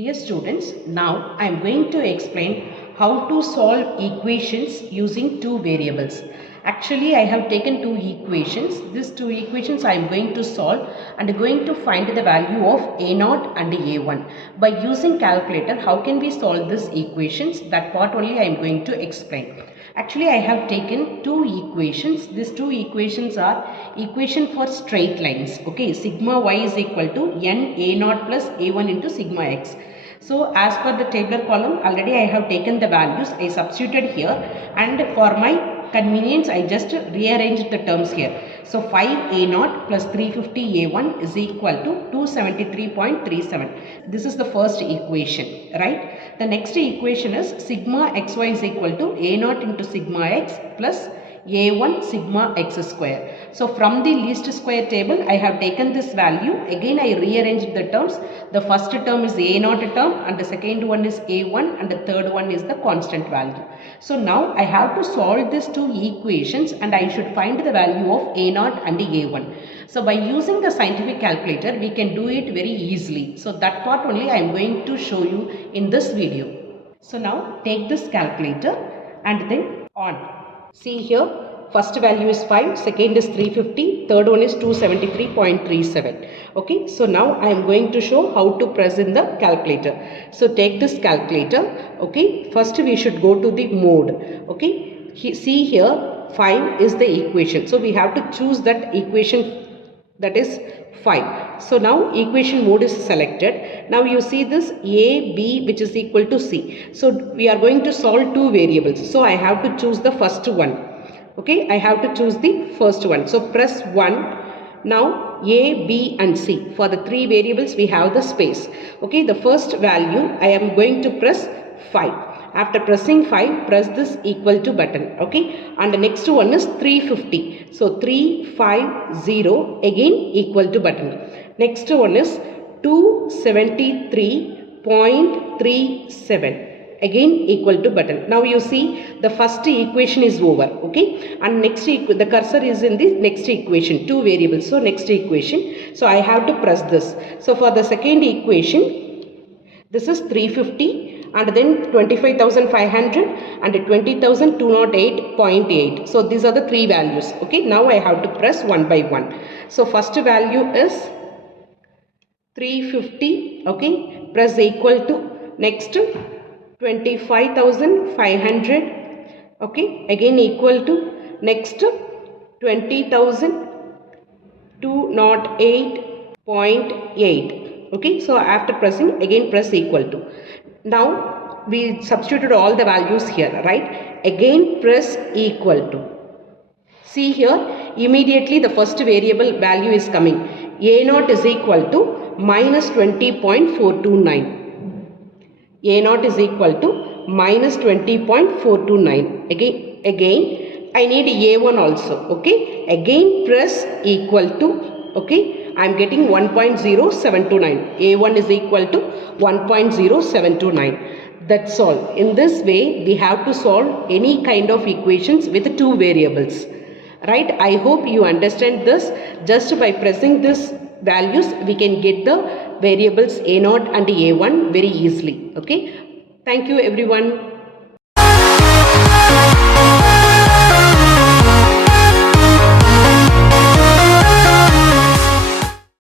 Dear students, now I am going to explain how to solve equations using two variables. Actually, I have taken two equations. These two equations I am going to solve and going to find the value of A0 and A1. By using calculator, how can we solve these equations? That part only I am going to explain. Actually, I have taken two equations. These two equations are equation for straight lines. Okay, sigma y is equal to n A0 plus A1 into sigma x. So as per the tabular column, already I have taken the values. I substituted here, and for my convenience, I just rearranged the terms here. So 5 A0 plus 350 A1 is equal to 273.37. This is the first equation, right? The next equation is sigma xy is equal to A0 into sigma x plus A1 sigma x square. So from the least square table, I have taken this value. Again, I rearranged the terms. The first term is A0 term, and the second one is A1, and the third one is the constant value. So now I have to solve these two equations, and I should find the value of A0 and A1. So by using the scientific calculator, we can do it very easily. So that part only I am going to show you in this video. So now take this calculator and then on. See here, first value is 5, second is 350, third one is 273.37. Okay, so now I am going to show how to press in the calculator. So take this calculator. Okay, first we should go to the mode. Okay, see here, 5 is the equation. So we have to choose that equation, that is 5. So now equation mode is selected. Now you see this A, B which is equal to C. So we are going to solve two variables. So I have to choose the first one. Okay, I have to choose the first one. So press 1. Now A, B and C. For the three variables we have the space. Okay, the first value I am going to press 5. After pressing 5, press this equal to button. Okay, and the next one is 350. So 350 again equal to button. Next one is 273.37 again equal to button. Now you see the first equation is over. Okay, and next the cursor is in the next equation, two variables. So next equation. So I have to press this. So for the second equation, this is 350. And then 25,500 and 20,208.8. So these are the three values. Okay, now I have to press one by one. So first value is 350. Okay, press equal to next 25,500. Okay, again equal to next 20,208.8. Okay, so after pressing again press equal to. Now we substituted all the values here, right? Again press equal to. See here, immediately the first variable value is coming. A0 is equal to minus 20.429. A0 is equal to minus 20.429. Again I need A1 also. Okay, again press equal to. Okay, I am getting 1.0729. A1 is equal to 1.0729. That's all. In this way, we have to solve any kind of equations with two variables. Right? I hope you understand this. Just by pressing these values, we can get the variables A0 and A1 very easily. Okay? Thank you everyone.